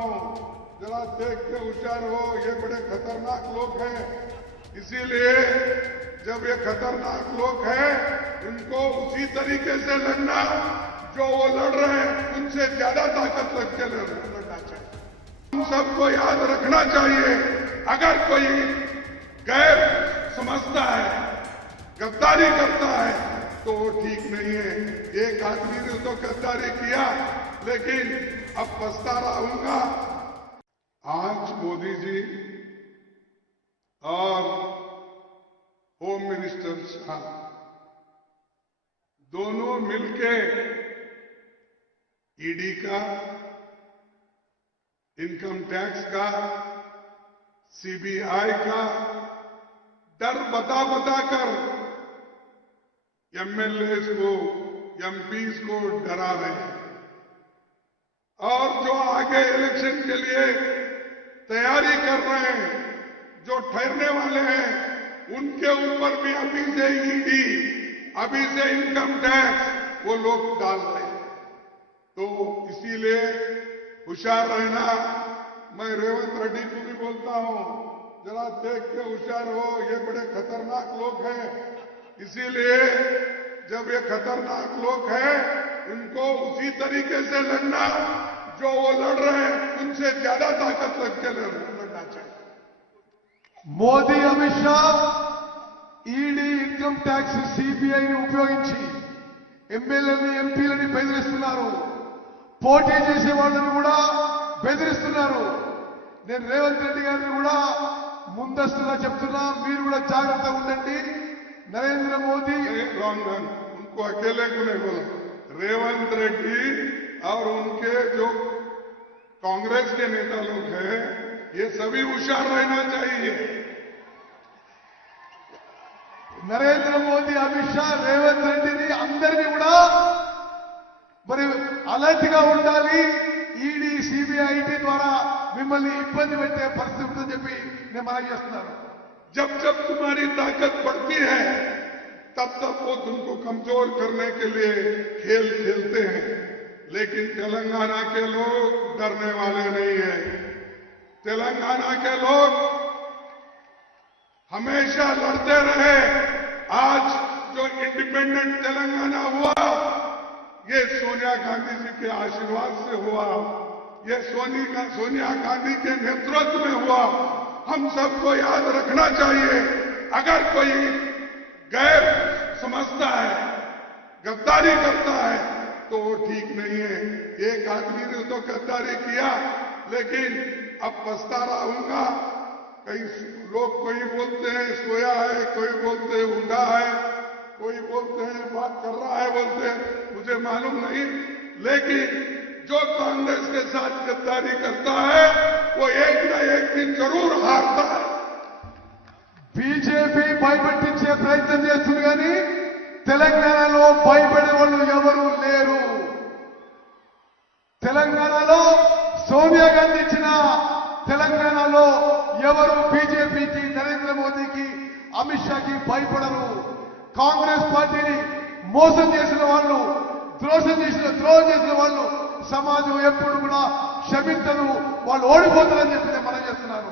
हूं, जरा देख के होशियार हो, ये बड़े खतरनाक लोग हैं। इसीलिए जब ये खतरनाक लोग हैं, इनको उसी तरीके से लड़ना जो वो लड़ रहे हैं, उनसे ज्यादा ताकत लग के लड़ना चाहिए। हम सबको याद रखना चाहिए, अगर कोई गैर समझता है, गद्दारी करता है, तो वो ठीक नहीं है। एक आदमी ने तो गद्दारी किया, लेकिन अब पछता रहा हूंगा। आज मोदी जी और होम मिनिस्टर शाह दोनों मिलके ईडी का, इनकम टैक्स का, सीबीआई का डर बता कर एमएलए को, एमपीज को डरा रहे हैं। और जो आगे इलेक्शन के लिए तैयारी कर रहे हैं, जो ठहरने वाले हैं, उनके ऊपर भी अभी से ईडी, अभी से इनकम टैक्स वो लोग डाल रहे हैं। तो इसीलिए होशियार रहना। मैं रेवंत रेड्डी को भी बोलता हूं, जरा देख के होशियार हो, ये बड़े खतरनाक लोग हैं। इसीलिए जब ये खतरनाक लोग हैं, इनको उसी तरीके से लड़ना जो वो लड़ रहे हैं, उनसे ज्यादा ताकत लग के लड़ना चाहिए। Modi Amit Shah ED, income tax, సిబిఐని ఉపయోగించి ఎమ్మెల్యేలని, ఎంపీలని బెదిరిస్తున్నారు. పోటీ చేసే వాళ్ళని కూడా బెదిరిస్తున్నారు. నేను రేవంత్ రెడ్డి గారిని కూడా ముందస్తుగా చెప్తున్నా, మీరు కూడా జాగ్రత్తగా ఉండండి. नरेंद्र मोदी उनको अकेले को नहीं बोला, रेवंत रेड्डी और उनके जो कांग्रेस के नेता लोग हैं, ये सभी होशियार रहना चाहिए। నరేంద్ర మోదీ, అమిత్ షా, రేవంత్ రెడ్డిని అందరినీ కూడా మరి అలర్ట్ గా ఉండాలి. ఈడీ, సిబిఐ ద్వారా మిమ్మల్ని ఇబ్బంది పెట్టే పరిస్థితి ఉంటుందని చెప్పి నేను మనవి చేస్తున్నాను. जब जब तुम्हारी ताकत बढ़ती है, तब तब वो तुमको कमजोर करने के लिए खेल खेलते हैं। लेकिन तेलंगाना के लोग डरने वाले नहीं हैं। तेलंगाना के लोग हमेशा लड़ते रहे। आज जो इंडिपेंडेंट तेलंगाना हुआ, ये सोनिया गांधी जी के आशीर्वाद से हुआ, ये सोनिया गांधी के नेतृत्व में हुआ। हम सबको याद रखना चाहिए, अगर कोई गैर समझता है, गद्दारी करता है, तो वो ठीक नहीं है। एक आदमी ने तो गद्दारी किया, लेकिन अब पछता रहा हूंगा। कई लोग, कोई बोलते हैं सोया है, कोई बोलते हैं उठा है, कोई बोलते हैं बात कर रहा है, बोलते हैं, मुझे मालूम नहीं। लेकिन जो कांग्रेस के साथ गद्दारी करता है, वो एक न एक दिन जरूर हारता है। బీజేపీ భయపెట్టించే ప్రయత్నం చేస్తుంది, కానీ తెలంగాణలో భయపడే వాళ్ళు ఎవరు లేరు. తెలంగాణలో సోనియా గాంధీ ఇచ్చిన తెలంగాణలో ఎవరు బీజేపీకి, నరేంద్ర మోదీకి, అమిత్ షాకి భయపడరు. కాంగ్రెస్ పార్టీని మోసం చేసిన వాళ్ళు, ద్రోహం చేసిన వాళ్ళు సమాజం ఎప్పుడు కూడా క్షమించరు. వాళ్ళు ఓడిపోతారని చెప్పి నేను మనం చేస్తున్నాను.